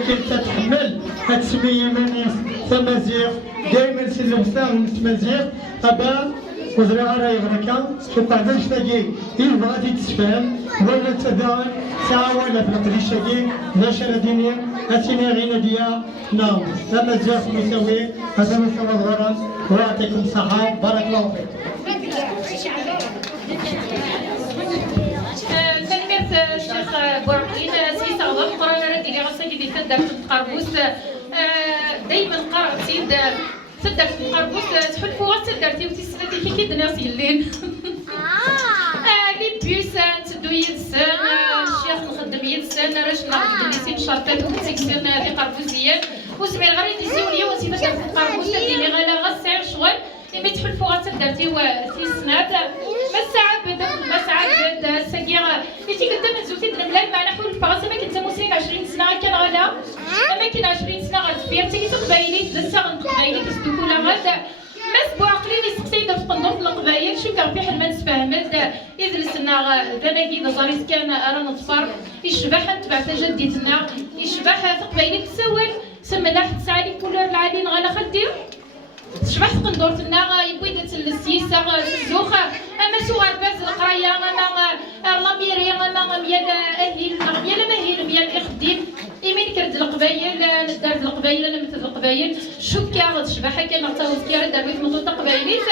تتحمل هاد السميه مانيس تمازيغ دائما سلمتها من التمازيغ ابا وزرع راي بركه وقعدش تاجي يبغى تتفهم ولا تبع ساعه ولا في القريش تاجي باش انا ديني هاتيني غير ديا نعم تمازيغ مساوي هذا مساوي الغرض ويعطيكم الصحه بارك الله فيك. الشيخ بوعقين سيسا الله قرار ديالي غاسا كي تدار في القربوس دائما قرا سيد تدار في القربوس تحلفوا تدارتي وتسدتي كي كيدنا سيلين لي بيوسان تدو يدسان الشيخ نخدم يدسان راش ناخذ ليسين شرطات وتكسرنا هذه قربوسيات وزميل غير يديسيو ليا وانت في القربوس ديالي غالا غسير شغل إمي تحلفوا غتدارتي وتسنات ما ساعات بدا ساكيا إنتي قدام نزولتي دنا بلاد معنا حول فغاسا ما كنت موسين 20 سنة كان غادا ما كان 20 سنة غتبيع حتى كي قبايلي دسا قبايلي كسدوكو لا غادا ما سبوا عقلي يسقسي دابا تقندور في القبايل شو كان في حل ما نتفاهمت يجلسنا دابا كي نزاريس كان راه نتفر يشبح نتبع جديتنا يشبح في قبايلي تسول سمنا حتى ساعه كولور العالي غالا خدير شبحت قندورتنا يبويدت السياسة الزوخة أما سوار باز القراية أنا لاميري أنا ميال أهيل ميال مهيل ميال إخديم إمين كرد القبايل ندار القبايل أنا مثل القبايل شوف كي تشبح كي نعطيو كي دار بيت نطوط قبايليت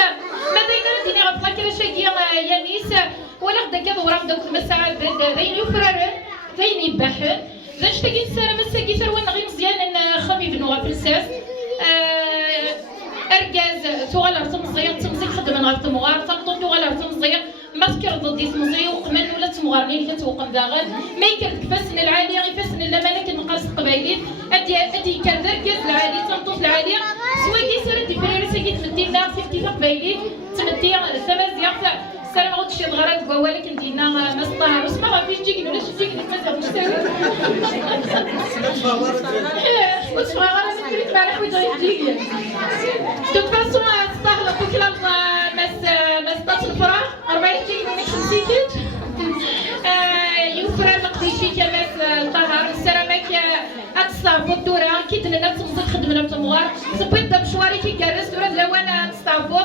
ما بين ديني غطلا كذا شاكية يا نيس ولا غدا كذا ورا دوك المساعد ذين يفررن ذين يباحن ذاش تاكي نسارة مساكي ثروان غير مزيان خمي بنو غافلساس أرجاز تغلر تمزيق خدم غير تمغار تمطون تغلر تمزيق ماسكر ضدي تمزيق وقمن ولا تمغارني كتوقم داغل ما يكرد كفاسن العالي غير فاسن لما لكن نقاس قبايلي ادي كرد أرجاز العالي تمطون العالي سواكي سير دي فريري ساكي تمدي النار كيف قبايلي تمدي سمازيق السلام غوت شي الغرض ولكن دينا ما صطاها بس ما غاديش تجيك ولا تجيك ما تساوي كنت صغيرة كنت مع الحويج غيجيك دو فاسون تستاهل كل ما سطات الفراغ 40 كيلو من 50 كيلو يوفر القديشي كماس الطهر السلامك اتصافو الدورة كي تننا تمزق خدمنا بتمغار صبيت دا بشواري كي كرس دورة دلاوانا تصافو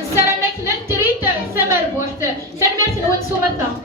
السلامك لن تريد سما ربوحت سلمات نوان سومتا